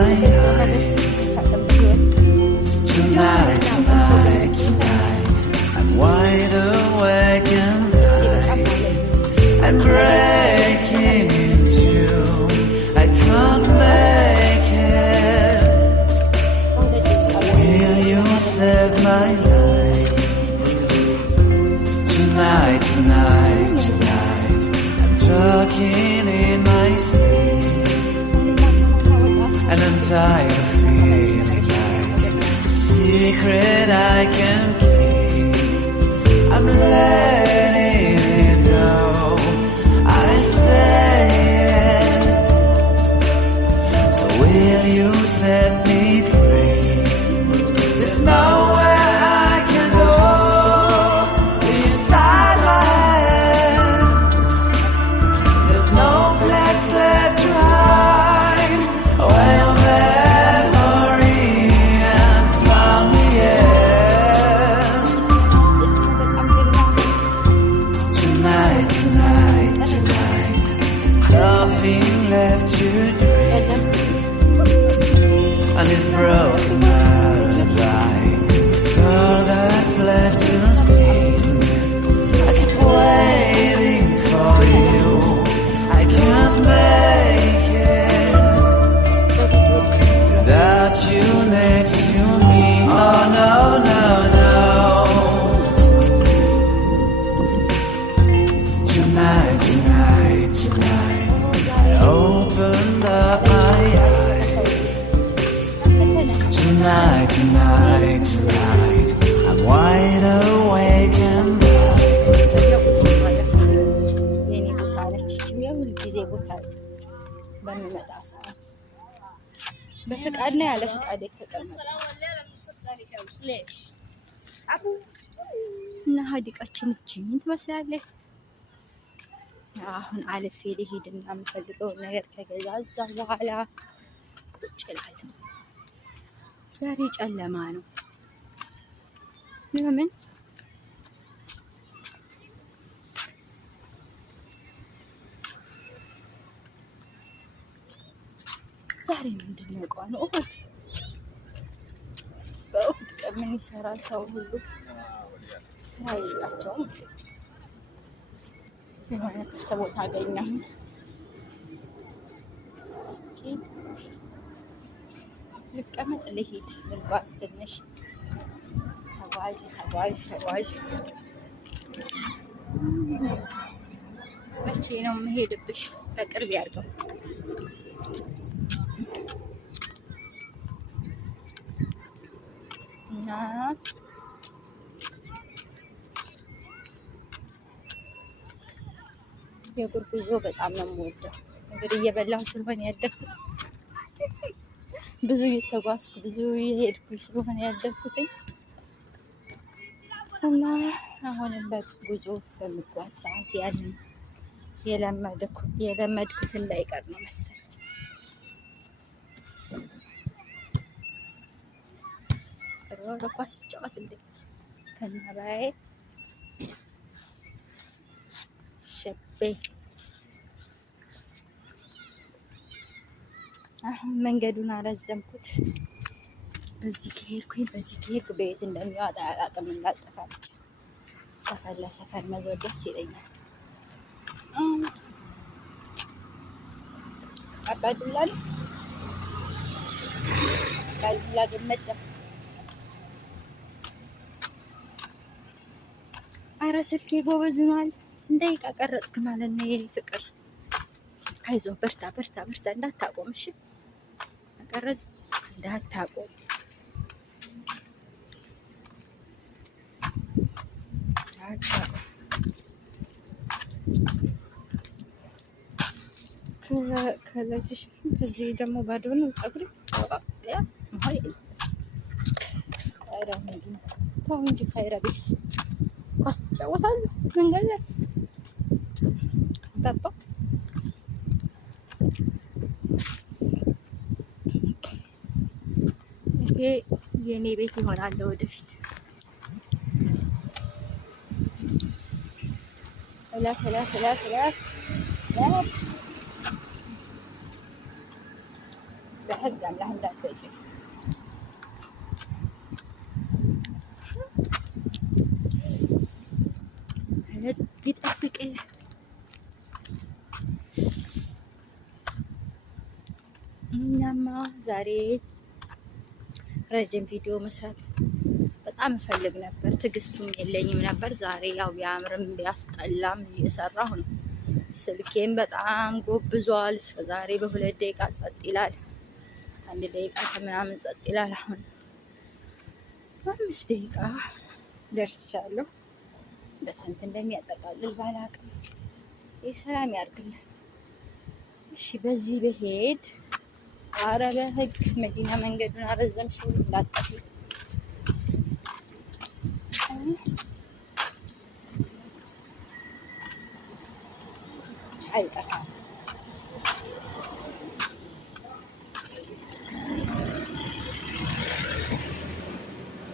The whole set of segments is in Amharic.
my eyes. Tonight, tonight, tonight, I'm wide awake inside. I'm breaking into, I can't make it. Will you save my life? Tonight, tonight, tonight, I'm talking in my sleep. And I'm tired of feeling like a secret I can keep. I'm letting it go, I say it. So will you set me free? There's nowhere I can go inside my head. There's no place left to hide. Away your memory and found me yet. Tonight, tonight, tonight, there's nothing left to dream. And this broken lullaby is all that's left to sing. I keep waiting for you, I can't make it without you next to me. Oh no, no, no. Tonight, tonight, tonight, I opened up my eyes. Tonight, tonight, tonight, I'm wide awake and bright. የኔ ቦታ ነች እቺ የሁል ጊዜ ቦታ በሚመጣ ሰዓት በፍቃድ ነው ያለ ፍቃድ የተቀመጠ እና ሀዲቃችን እቺን ትመስላለች። አሁን አልፌ ልሂድና የምፈልገውን ነገር ከገዛዛ በኋላ ቁጭ እላለሁ። ዛሬ ጨለማ ነው። ለምን ዛሬ ምንድን ነው ቀኑ? እሑድ። በእሑድ ቀን ምን ይሰራል ሰው ሁሉ? ስራ የላቸውም። የሆነ ክፍት ቦታ አገኘሁ። እስኪ ልቀመጥ፣ ልሂድ፣ ልጓዝ ትንሽ። ተጓዥ ተጓዥ ተጓዥ። መቼ ነው የምሄድብሽ? በቅርብ ያድርገው። እና የእግር ጉዞ በጣም ነው የምወደው። እንግዲህ እየበላሁ ስለሆነ ያደግኩት ብዙ እየተጓዝኩ ብዙ እየሄድኩኝ ስለሆነ ያደግኩትኝ እና አሁንም በጉዞ በምጓዝ ሰዓት ያንን የለመድኩት እንዳይቀር ነው መሰል። ሮሮ ኳስ ጫወት እንዴ ከነባዬ ሸቤ። አሁን መንገዱን አረዘምኩት። በዚህ ከሄድኩኝ በየት እንደሚያወጣ አላውቅም። እንዳልጠፋ ብቻ ሰፈር ለሰፈር መዞር ደስ ይለኛል። አባዱላ ገመዳ። አረ ስልኬ ጎበዝ ሆኗል። ስንት ደቂቃ ቀረጽክ ማለት ነው የኔ ፍቅር? አይዞህ በርታ በርታ በርታ፣ እንዳታቆም እሺ። መቀረጽ እንዳታቆም። ከላይ ተሸፍን፣ ከዚህ ደግሞ ባዶ ነው ፀጉሬ። ተው እንጂ ኸይረ ቢስ ኳስ ትጫወታለህ መንገድ ላይ ባባ። ይሄ የኔ ቤት ይሆናል ወደፊት። በህግ አምላክ እንዳትወጪ። ህግ ይጠብቅ። እናማ ዛሬ ረጅም ቪዲዮ መስራት በጣም እፈልግ ነበር፣ ትዕግስቱም የለኝም ነበር። ዛሬ ያው ቢያምርም ቢያስጠላም እየሰራሁ ነው። ስልኬም በጣም ጎብዟል። እስከ ዛሬ በ2 ደቂቃ ጸጥ ይላል፣ 1 ደቂቃ ከምናምን ጸጥ ይላል። አሁን በ5 ደቂቃ ደርሻለሁ። በስንት እንደሚያጠቃልል ባላቅም የሰላም ያርግልን። እሺ በዚህ በሄድ አረ በህግ መዲና መንገዱን አረዘምሽው እንዳጠፊ አይጠፋም።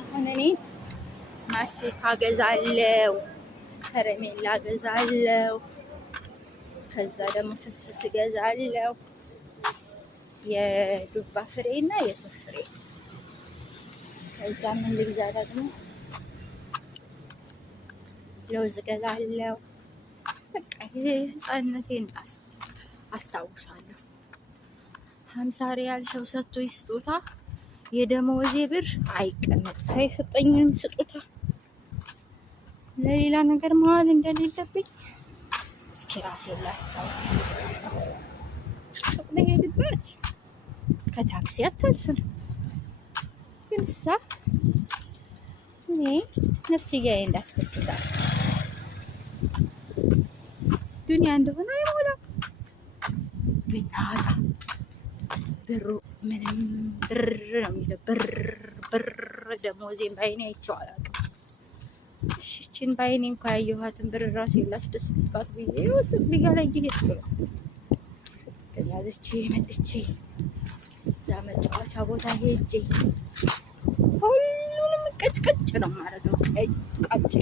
አሁን እኔ ማስቲካ ገዛለው፣ ከረሜላ ገዛለው፣ ከዛ ደግሞ ፍስፍስ ገዛለው፣ የዱባ ፍሬ እና የሱፍ ፍሬ። ከዛ ምን ልግዛ ደግሞ ለውዝ ገዛለው። በቃ የህፃንነቴን አስታውሳለሁ። 50 ሪያል ሰው ሰጥቶኝ ስጦታ የደመወዜ ብር አይቀመጥ። ሰው የሰጠኝንም ስጦታ ለሌላ ነገር መዋል እንደሌለብኝ እስኪ ራሴን ላስታውስ። ሱቅ በሄድበት ከታክሲ አታልፍም፣ ግን እሳ እኔ ነፍስያዬ እንዳስደስታል። ዱንያ እንደሆነ አይሞላም። ብናወጣ ብሩ ምንም ብር ነው የሚለው። ብር ደሞዜን ባይኔ አይቼው አላውቅም። እሺ እችን ባይኔ እንኳ ያየኋትን ብር ራሴ ላስደስትባት ብዬ ሱቅ ሊገዛ እየሄድኩ ነው። ከዚያ ዝቼ መጥቼ እዛ መጫወቻ ቦታ ሄጄ ሁሉንም ቀጭቀጭ ነው ማረገው። ቀጭ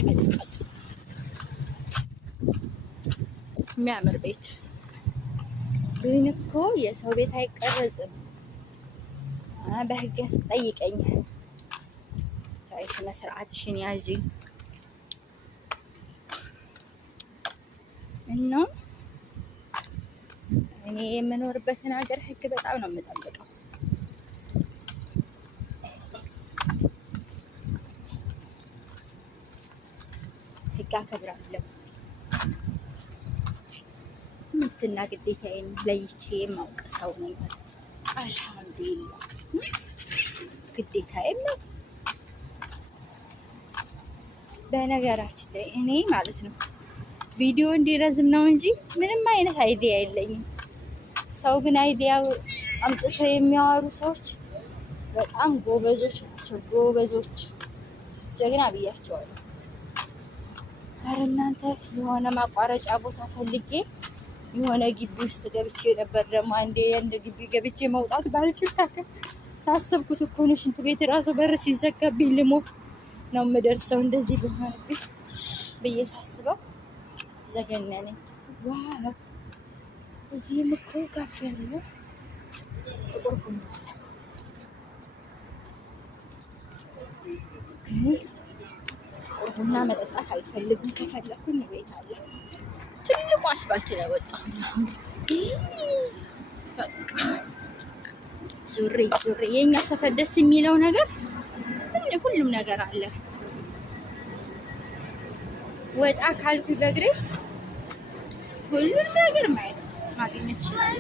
የሚያምር ቤት ግን እኮ የሰው ቤት አይቀረጽም። በህግ ያስጠይቀኛል። ታይ ስነ ስርዓትሽን ያዢ እና እኔ የምኖርበትን ሀገር ህግ በጣም ነው የምጠብቀው። ህግ አከብራለሁ። መብትና ግዴታዬን ለይቼ የማውቅ ሰው ነኝ። አልሐምዱሊላህ ግዴታዬም ነው። በነገራችን ላይ እኔ ማለት ነው ቪዲዮ እንዲረዝም ነው እንጂ ምንም አይነት አይዲያ የለኝም። ሰው ግን አይዲያ አምጥተው የሚያወሩ ሰዎች በጣም ጎበዞች ናቸው። ጎበዞች ጀግና ብያቸዋለሁ። ኧረ እናንተ የሆነ ማቋረጫ ቦታ ፈልጌ የሆነ ግቢ ውስጥ ገብቼ ነበር። ደግሞ አንዴ እንደ ግቢ ገብቼ መውጣት ባልችል ታሰብኩት እኮ ነው። ሽንት ቤት ራሱ በር ሲዘጋብኝ ልሞት ነው የምደርሰው እንደዚህ በሆነብኝ ብዬ ሳስበው ዘገነነኝ። ዋው እዚህም እኮ ካፌ አለ። ጥቁር ቡና ግን ጥቁር ቡና መጠጣት አልፈልግም። ከፈለኩኝ ቤት አለ። ትልቁ አስፋልት ላይ ወጣሁ። በቃ ዙሬ የኛ ሰፈር ደስ የሚለው ነገር ሁሉም ነገር አለ። ወጣ ካልኩ በእግሬ ሁሉም ነገር ማግኘት ይችላል።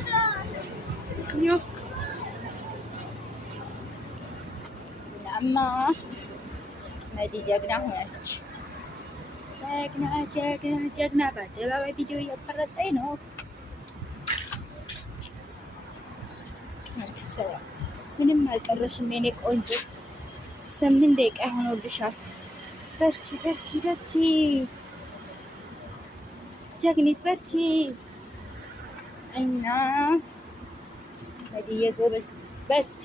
እናማ መዲ ጀግና ሆነች። ጀግና በአደባባይ ቪዲዮ እያቀረጸኝ ነው። ምንም አልቀረሽም የኔ ቆንጆ፣ 8 ደቂቃ ሆኖልሻል። በርቺ ጀግኒት በርቺ። እና መዲዬ ጎበዝ በርቺ።